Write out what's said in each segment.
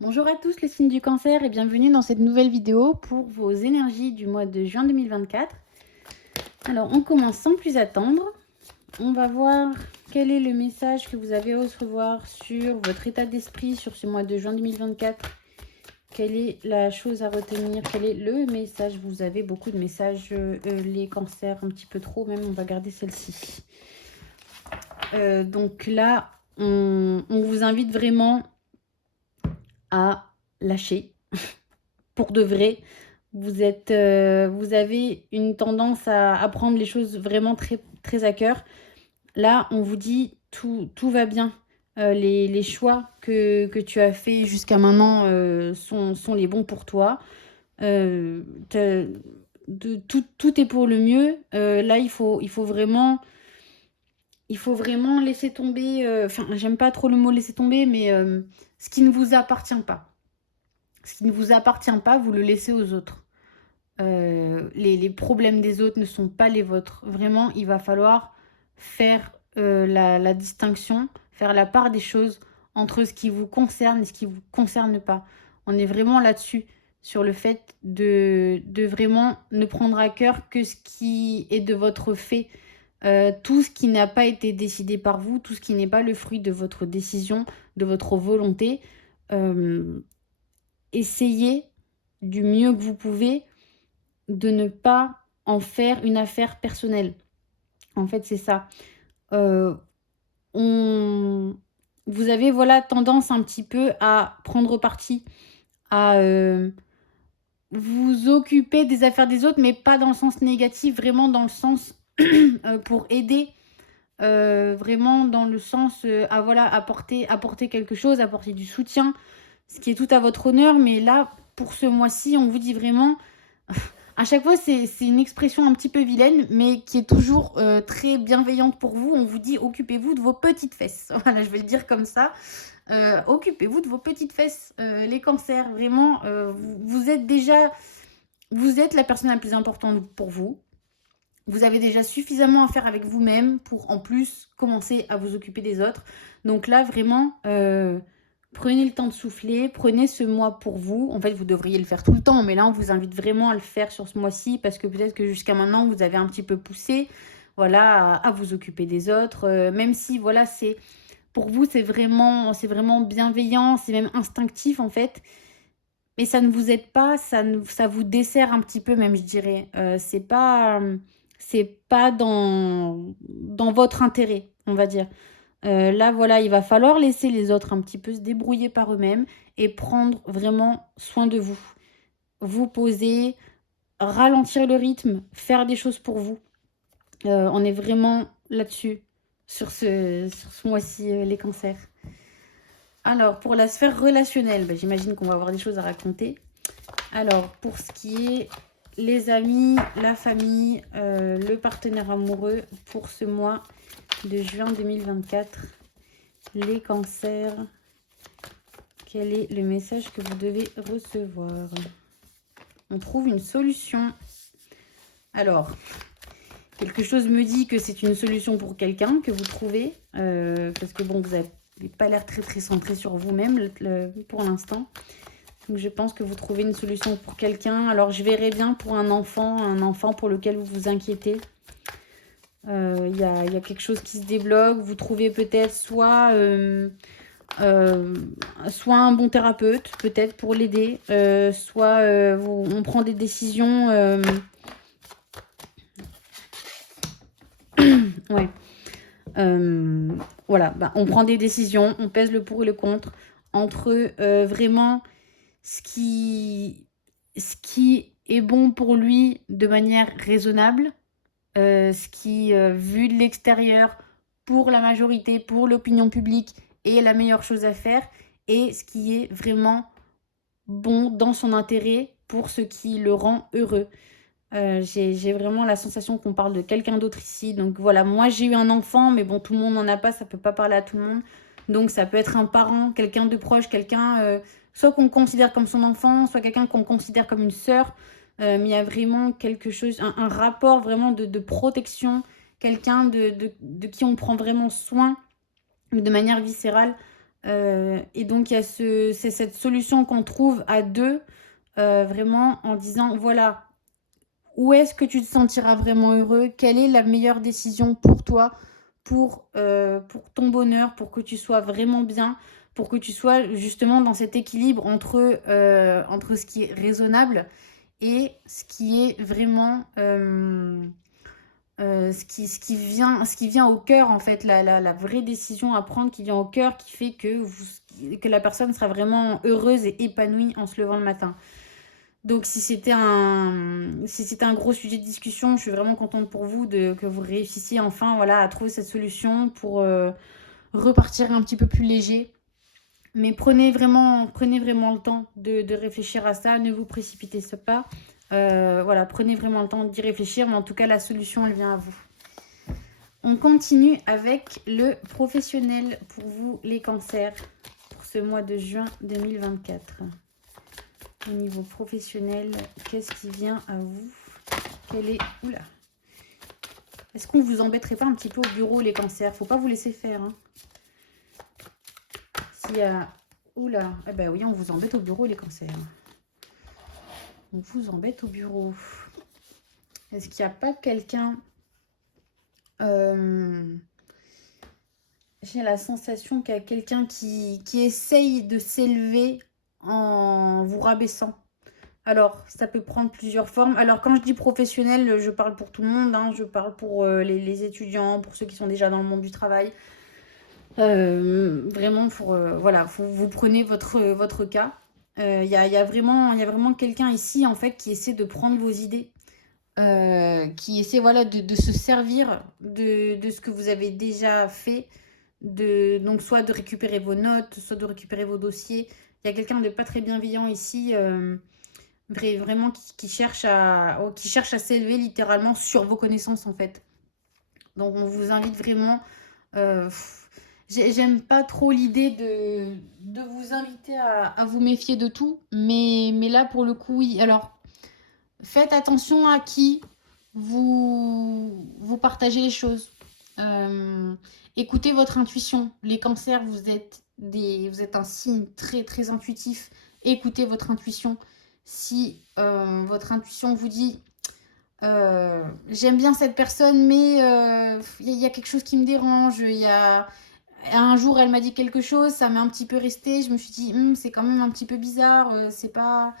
Bonjour à tous les signes du cancer et bienvenue dans cette nouvelle vidéo pour vos énergies du mois de juin 2024. Alors on commence sans plus attendre. On va voir quel est le message que vous avez à recevoir sur votre état d'esprit sur ce mois de juin 2024. Quelle est la chose à retenir? Quel est le message? Vous avez beaucoup de messages, les cancers, un petit peu trop même, on va garder celle-ci. Donc là, on vous invite vraiment à lâcher pour de vrai. Vous avez une tendance à prendre les choses vraiment très, très à cœur. Là, on vous dit tout va bien. Les choix que tu as faits jusqu'à maintenant sont les bons pour toi. Tout est pour le mieux. Là, il faut vraiment laisser tomber. Enfin, j'aime pas trop le mot laisser tomber, mais ce qui ne vous appartient pas. Ce qui ne vous appartient pas, vous le laissez aux autres. Les problèmes des autres ne sont pas les vôtres. Vraiment, il va falloir faire la distinction, faire la part des choses entre ce qui vous concerne et ce qui ne vous concerne pas. On est vraiment là-dessus, sur le fait de vraiment ne prendre à cœur que ce qui est de votre fait. Tout ce qui n'a pas été décidé par vous, tout ce qui n'est pas le fruit de votre décision, de votre volonté. Euh, Essayez du mieux que vous pouvez de ne pas en faire une affaire personnelle. En fait, c'est ça. Euh, on... Vous avez voilà tendance un petit peu à prendre parti, à vous occuper des affaires des autres, mais pas dans le sens négatif, vraiment dans le sens pour aider, vraiment dans le sens à voilà apporter quelque chose, apporter du soutien, ce qui est tout à votre honneur. Mais là, pour ce mois-ci, on vous dit vraiment à chaque fois, c'est une expression un petit peu vilaine, mais qui est toujours très bienveillante pour vous. On vous dit occupez-vous de vos petites fesses. Voilà, je vais le dire comme ça. Occupez-vous de vos petites fesses, les cancers. Vraiment, vous êtes déjà, vous êtes la personne la plus importante pour vous. Vous avez déjà suffisamment à faire avec vous-même pour en plus commencer à vous occuper des autres. Donc là, vraiment, prenez le temps de souffler, prenez ce mois pour vous. En fait, vous devriez le faire tout le temps, mais là, on vous invite vraiment à le faire sur ce mois-ci parce que peut-être que jusqu'à maintenant, vous avez un petit peu poussé, voilà, à vous occuper des autres. Même si, voilà, c'est pour vous, c'est vraiment bienveillant, c'est même instinctif en fait. Mais ça ne vous aide pas, ça vous dessert un petit peu même, je dirais. C'est pas dans votre intérêt, on va dire. Là, voilà, il va falloir laisser les autres un petit peu se débrouiller par eux-mêmes et prendre vraiment soin de vous. Vous poser, ralentir le rythme, faire des choses pour vous. On est vraiment là-dessus, sur ce mois-ci, les cancers. Alors, pour la sphère relationnelle, bah, j'imagine qu'on va avoir des choses à raconter. Alors, pour ce qui est les amis, la famille, le partenaire amoureux, pour ce mois de juin 2024, les cancers, quel est le message que vous devez recevoir? On trouve une solution. Alors, quelque chose me dit que c'est une solution pour quelqu'un que vous trouvez, parce que bon, vous n'avez pas l'air très très centré sur vous-même pour l'instant. Donc je pense que vous trouvez une solution pour quelqu'un. Alors je verrai bien pour un enfant pour lequel vous vous inquiétez. Il y a quelque chose qui se débloque. Vous trouvez peut-être soit un bon thérapeute, peut-être pour l'aider, soit on prend des décisions. Ouais. Voilà, bah, on prend des décisions, on pèse le pour et le contre entre vraiment ce qui est bon pour lui de manière raisonnable, ce qui, vu de l'extérieur, pour la majorité, pour l'opinion publique, est la meilleure chose à faire, et ce qui est vraiment bon dans son intérêt pour ce qui le rend heureux. J'ai vraiment la sensation qu'on parle de quelqu'un d'autre ici. Donc voilà, moi j'ai eu un enfant, mais bon, tout le monde n'en a pas, ça peut pas parler à tout le monde. Donc ça peut être un parent, quelqu'un de proche, quelqu'un soit qu'on considère comme son enfant, soit quelqu'un qu'on considère comme une sœur. Mais il y a vraiment quelque chose, un rapport vraiment de protection, quelqu'un de qui on prend vraiment soin de manière viscérale. Et donc, il y a c'est cette solution qu'on trouve à deux, vraiment en disant, voilà, où est-ce que tu te sentiras vraiment heureux? Quelle est la meilleure décision pour toi, pour ton bonheur, pour que tu sois vraiment bien, pour que tu sois justement dans cet équilibre entre ce qui est raisonnable et ce qui est vraiment ce qui vient au cœur, en fait, la vraie décision à prendre qui vient au cœur, qui fait que la personne sera vraiment heureuse et épanouie en se levant le matin. Donc, si c'était un gros sujet de discussion, je suis vraiment contente pour vous que vous réussissiez enfin, voilà, à trouver cette solution pour repartir un petit peu plus léger. Mais prenez vraiment le temps de réfléchir à ça. Ne vous précipitez pas. Voilà, prenez vraiment le temps d'y réfléchir. Mais en tout cas, la solution, elle vient à vous. On continue avec le professionnel pour vous, les cancers, pour ce mois de juin 2024. Au niveau professionnel, qu'est-ce qui vient à vous? Oula. Est-ce qu'on vous embêterait pas un petit peu au bureau, les cancers? Faut pas vous laisser faire. Hein. S'il y a... Oula. Eh ben oui, on vous embête au bureau, les cancers. On vous embête au bureau. Est-ce qu'il n'y a pas quelqu'un... J'ai la sensation qu'il y a quelqu'un qui essaye de s'élever en vous rabaissant. Alors, ça peut prendre plusieurs formes. Alors, quand je dis professionnel, je parle pour tout le monde. Hein. Je parle pour les étudiants, pour ceux qui sont déjà dans le monde du travail. Vraiment, voilà, vous prenez votre cas. Il y a vraiment quelqu'un ici, en fait, qui essaie de prendre vos idées. Qui essaie, voilà, de se servir de ce que vous avez déjà fait. Donc, soit de récupérer vos notes, soit de récupérer vos dossiers. Il y a quelqu'un de pas très bienveillant ici. Vraiment qui cherche à s'élever littéralement sur vos connaissances, en fait. Donc on vous invite vraiment. euh, J'aime pas trop l'idée de vous inviter à vous méfier de tout, mais là pour le coup oui. Alors faites attention à qui vous partagez les choses. Euh, Écoutez votre intuition. Les cancers, vous êtes un signe très très intuitif. Écoutez votre intuition. Si votre intuition vous dit j'aime bien cette personne, mais y a quelque chose qui me dérange. Un jour, elle m'a dit quelque chose, ça m'est un petit peu resté. Je me suis dit, c'est quand même un petit peu bizarre. C'est pas,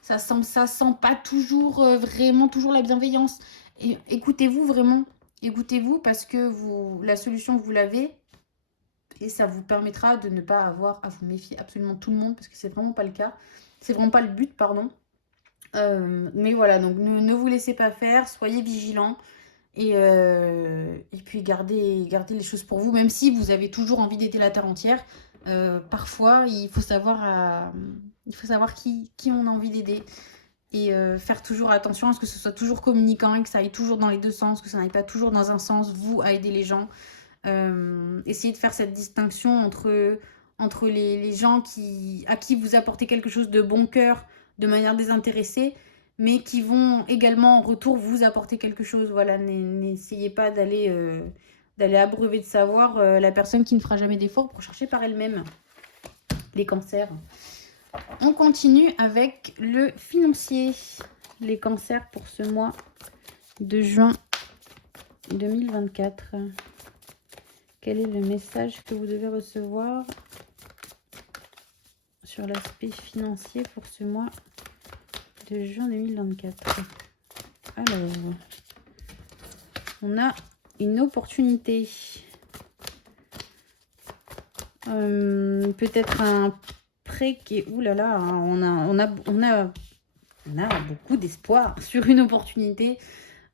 ça sent pas toujours vraiment toujours la bienveillance. Et écoutez-vous vraiment, écoutez-vous parce que la solution vous l'avez et ça vous permettra de ne pas avoir à vous méfier absolument tout le monde parce que c'est vraiment pas le cas. C'est vraiment pas le but, pardon. Mais voilà, donc ne vous laissez pas faire, soyez vigilants et puis gardez les choses pour vous, même si vous avez toujours envie d'aider la terre entière. Parfois, il faut savoir qui on a envie d'aider et faire toujours attention à ce que ce soit toujours communicant et que ça aille toujours dans les deux sens, que ça n'aille pas toujours dans un sens, vous, à aider les gens. Essayez de faire cette distinction entre les gens à qui vous apportez quelque chose de bon cœur, de manière désintéressée, mais qui vont également en retour vous apporter quelque chose. Voilà, n'essayez pas d'aller abreuver de savoir la personne qui ne fera jamais d'effort pour chercher par elle-même les cancers. On continue avec le financier. Les cancers pour ce mois de juin 2024. Quel est le message que vous devez recevoir sur l'aspect financier pour ce mois de juin 2024? Alors, on a une opportunité. Peut-être un prêt qui est... Ouh là là, on a beaucoup d'espoir sur une opportunité.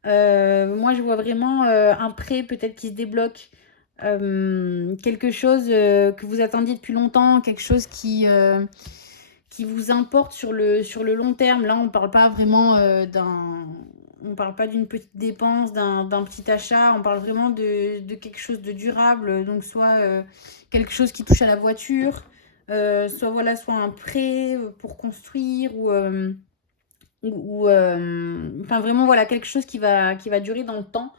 Moi, je vois vraiment un prêt peut-être qui se débloque. Quelque chose que vous attendiez depuis longtemps, quelque chose qui vous importe sur le long terme. Là, on parle pas vraiment on parle pas d'une petite dépense, d'un petit achat, on parle vraiment de quelque chose de durable, donc soit quelque chose qui touche à la voiture, soit un prêt pour construire enfin vraiment voilà quelque chose qui va durer dans le temps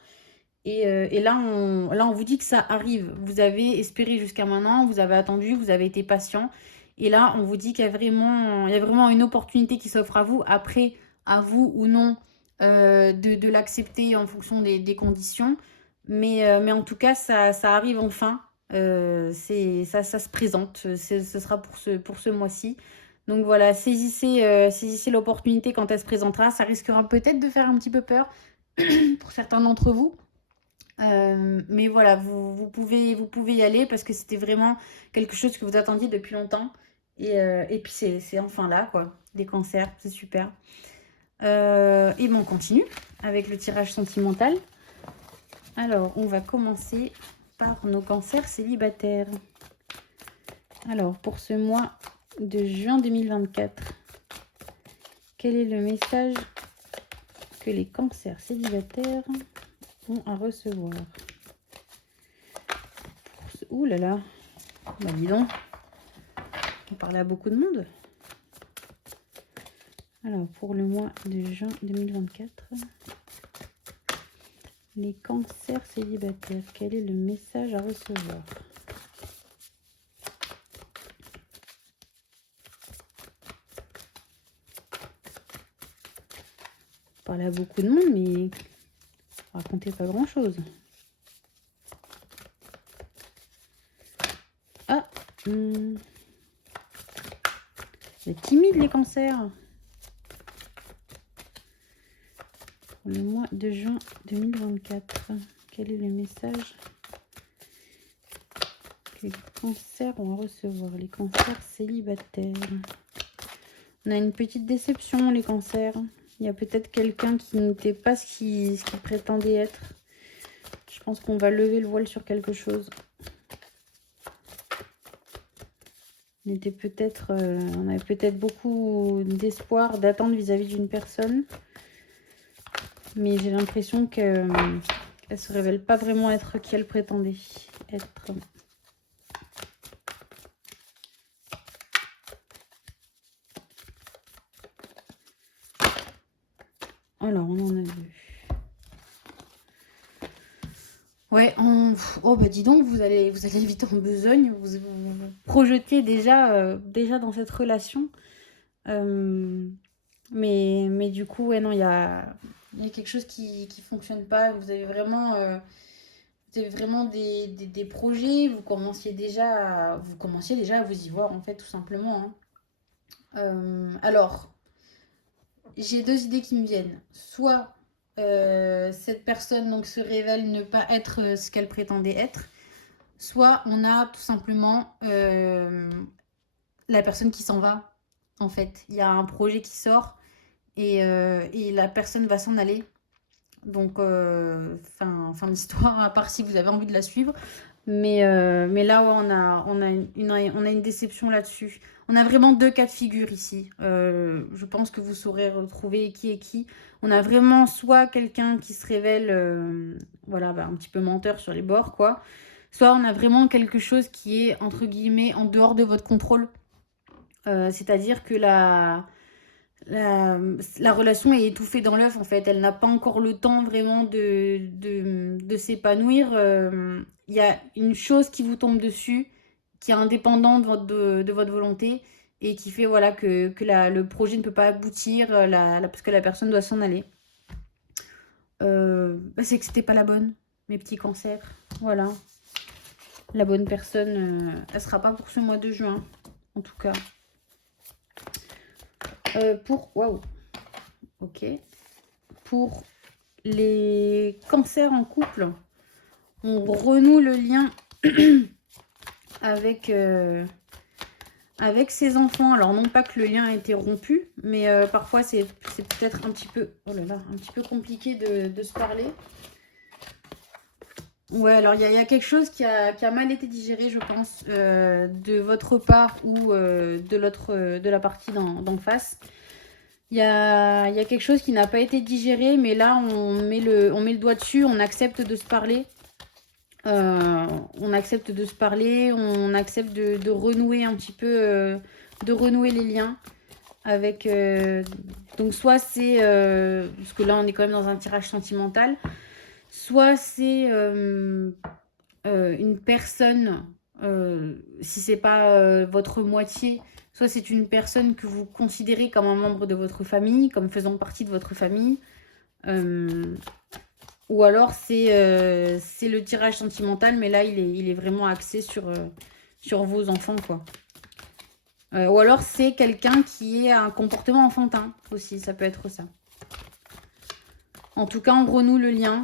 Et là, on vous dit que ça arrive. Vous avez espéré jusqu'à maintenant, vous avez attendu, vous avez été patient. Et là, on vous dit qu'il y a vraiment une opportunité qui s'offre à vous. Après, à vous ou non de l'accepter en fonction des conditions. Mais en tout cas, ça arrive enfin. Ça se présente. Ce sera pour ce mois-ci. Donc voilà, saisissez l'opportunité quand elle se présentera. Ça risquera peut-être de faire un petit peu peur pour certains d'entre vous. Mais voilà, vous pouvez y aller parce que c'était vraiment quelque chose que vous attendiez depuis longtemps. Et puis c'est enfin là, quoi. Des cancers, c'est super. Et bon, on continue avec le tirage sentimental. Alors, on va commencer par nos cancers célibataires. Alors, pour ce mois de juin 2024, quel est le message que les cancers célibataires ont à recevoir? Ouh là là, bah dis donc, on parle à beaucoup de monde. Alors, pour le mois de juin 2024, les cancers célibataires, quel est le message à recevoir? On parle à beaucoup de monde, mais racontez pas grand-chose. Ah, c'est timide les cancers. Pour le mois de juin 2024, quel est le message que les cancers vont recevoir? Les cancers célibataires. On a une petite déception, les cancers. Il y a peut-être quelqu'un qui n'était pas ce qu'il prétendait être. Je pense qu'on va lever le voile sur quelque chose. On avait peut-être beaucoup d'espoir, d'attente vis-à-vis d'une personne. Mais j'ai l'impression qu'elle ne se révèle pas vraiment être qui elle prétendait être. Alors, on en a vu. Ouais, oh bah dis donc, vous allez vite en besogne, vous projetez déjà dans cette relation. Mais du coup, ouais, non, il y a quelque chose qui fonctionne pas. Vous avez vraiment des projets, vous commenciez déjà à vous y voir, en fait, tout simplement, hein. Alors, j'ai deux idées qui me viennent. Soit cette personne donc se révèle ne pas être ce qu'elle prétendait être, soit on a tout simplement la personne qui s'en va. En fait, il y a un projet qui sort et la personne va s'en aller. Donc, fin d'histoire, à part si vous avez envie de la suivre. Mais là, ouais, on a une déception là-dessus. On a vraiment deux cas de figure ici. Je pense que vous saurez retrouver qui est qui. On a vraiment soit quelqu'un qui se révèle voilà, un petit peu menteur sur les bords, quoi. Soit on a vraiment quelque chose qui est, entre guillemets, en dehors de votre contrôle. C'est-à-dire que la relation est étouffée dans l'œuf, en fait. Elle n'a pas encore le temps vraiment de s'épanouir. Il y a une chose qui vous tombe dessus, qui est indépendante de votre volonté et qui fait voilà, que le projet ne peut pas aboutir parce que la personne doit s'en aller. C'est que c'était pas la bonne, mes petits cancers. Voilà. La bonne personne, elle sera pas pour ce mois de juin, en tout cas. Waouh. Ok. Pour les cancers en couple, on renoue le lien avec ses enfants. Alors non pas que le lien a été rompu, mais parfois c'est peut-être un petit peu, oh là là, un petit peu compliqué de se parler. Ouais, alors il y a quelque chose qui a mal été digéré, je pense, de votre part ou de la partie d'en face. Il y a quelque chose qui n'a pas été digéré, mais là, on met le doigt dessus, on accepte de se parler. On accepte de se parler, on accepte de renouer un petit peu, de renouer les liens avec... donc soit c'est... parce que là, on est quand même dans un tirage sentimental. Soit c'est une personne, si c'est pas votre moitié, soit c'est une personne que vous considérez comme un membre de votre famille, comme faisant partie de votre famille. Ou alors c'est le tirage sentimental, mais là il est vraiment axé sur vos enfants, quoi. Ou alors c'est quelqu'un qui a un comportement enfantin aussi, ça peut être ça. En tout cas, on renoue le lien.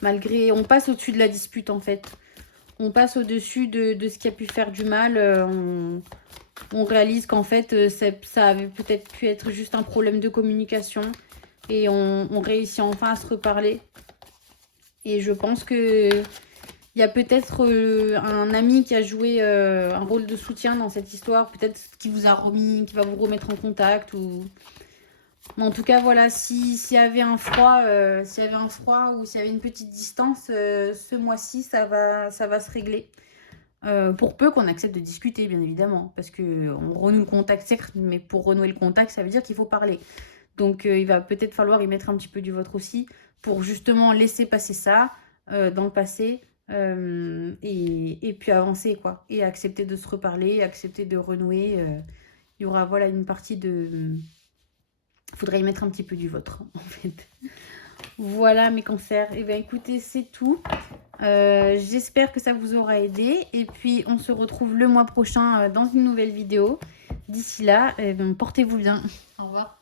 Malgré, on passe au-dessus de la dispute en fait. On passe au-dessus de ce qui a pu faire du mal. On réalise qu'en fait, ça avait peut-être pu être juste un problème de communication. Et on réussit enfin à se reparler. Et je pense que il y a peut-être un ami qui a joué un rôle de soutien dans cette histoire. Peut-être qui vous a remis, qui va vous remettre en contact. Mais en tout cas, voilà, s'il y avait un froid, ou s'il y avait une petite distance, ce mois-ci, ça va se régler. Pour peu qu'on accepte de discuter, bien évidemment. Parce qu'on renoue le contact, certes, mais pour renouer le contact, ça veut dire qu'il faut parler. Donc, il va peut-être falloir y mettre un petit peu du vôtre aussi pour justement laisser passer ça dans le passé et puis avancer, quoi. Et accepter de se reparler, accepter de renouer. Il y aura, voilà, une partie de... Il faudrait y mettre un petit peu du vôtre, en fait. Voilà, mes cancers. Et bien, écoutez, c'est tout. J'espère que ça vous aura aidé. Et puis, on se retrouve le mois prochain dans une nouvelle vidéo. D'ici là, portez-vous bien. Au revoir.